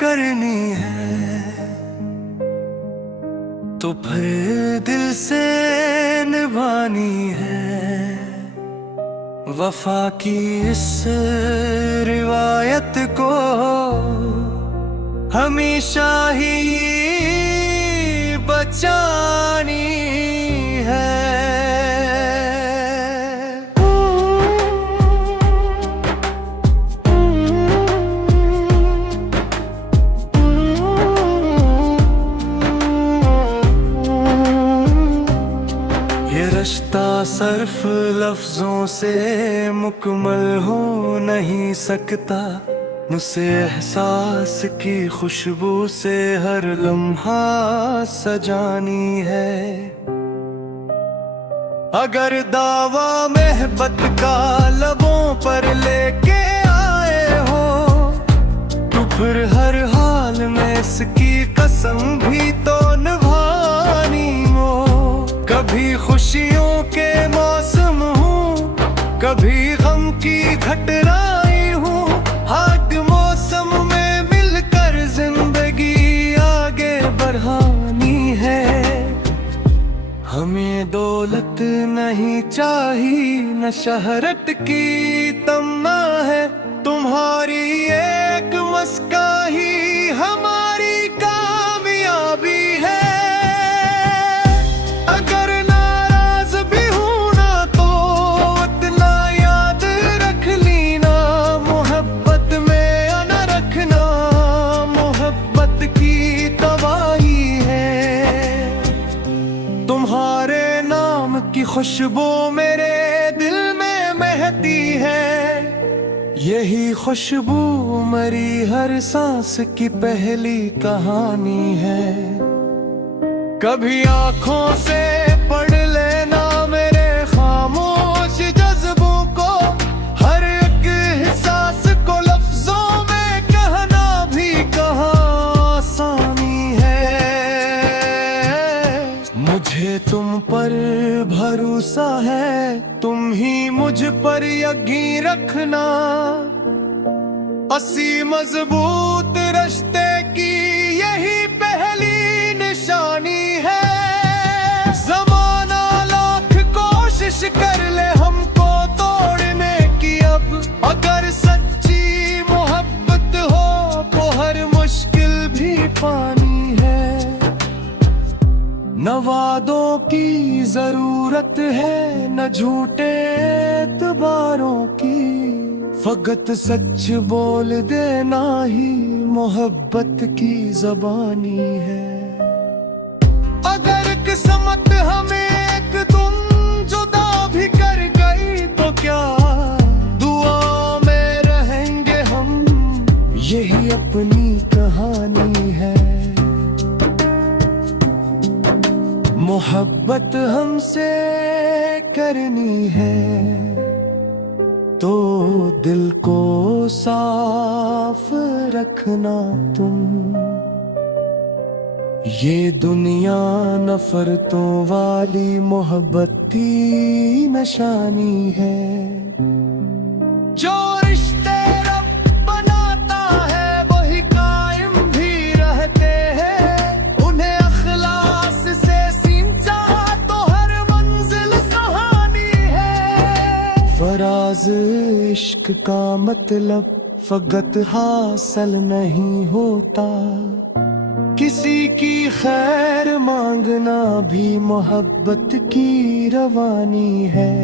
करनी है तो फिर दिल से निभानी है। वफा की इस रिवायत को हमेशा ही बचानी है। ये रिश्ता सिर्फ लफ्जों से मुकम्मल हो नहीं सकता, मुझसे एहसास की खुशबू से हर लम्हा सजानी है। अगर दावा मोहब्बत का लबों पर लेके आए हो तो फिर हर हाल में इसकी कसम भी तो निभानी हो। कभी खुशियों के मौसम हूँ, कभी गम की घटराई हूँ, हर मौसम में मिलकर जिंदगी आगे बढ़ानी है। हमें दौलत नहीं चाहिए न शहरत की तमन्ना है, तुम्हारी एक मस्का ही हमारी कामयाबी है। अगर नाराज भी हूं ना तो इतना याद रख लेना, मोहब्बत में न रखना मोहब्बत की तबाही है। तुम्हारे नाम की खुशबू मेरे दिल में महती है, यही खुशबू मरी हर सांस की पहली कहानी है। कभी आंखों से पढ़ लेना मेरे खामोश जज्बों को, हर एक एहसास को लफ्जों में कहना भी कहाँ आसानी है। मुझे तुम पर भरोसा है, तुम ही मुझ पर यकीन रखना। असी मजबूत रिश्ते की यही पहली निशानी है। ज़माना लाख कोशिश कर ले हमको तोड़ने की, अब अगर सच्ची मोहब्बत हो तो हर मुश्किल भी पानी है। न वादों की जरूरत है न झूठे एतबारों की, फकत सच बोल देना ही मोहब्बत की जबानी है। अगर किस्मत हमें एक दिन जुदा भी कर गई तो क्या, दुआ में रहेंगे हम, यही अपनी कहानी है। मोहब्बत हमसे करनी है तो दिल को साफ रखना तुम। ये दुनिया नफरतों वाली मोहब्बत की निशानी है। जो रिश्ते रब बनाता है वही कायम भी रहते हैं, उन्हें अखलास से सींचा तो हर मंजिल सुहानी है। फराज इश्क का मतलब फकत हासिल नहीं होता, किसी की खैर मांगना भी मोहब्बत की रवानी है।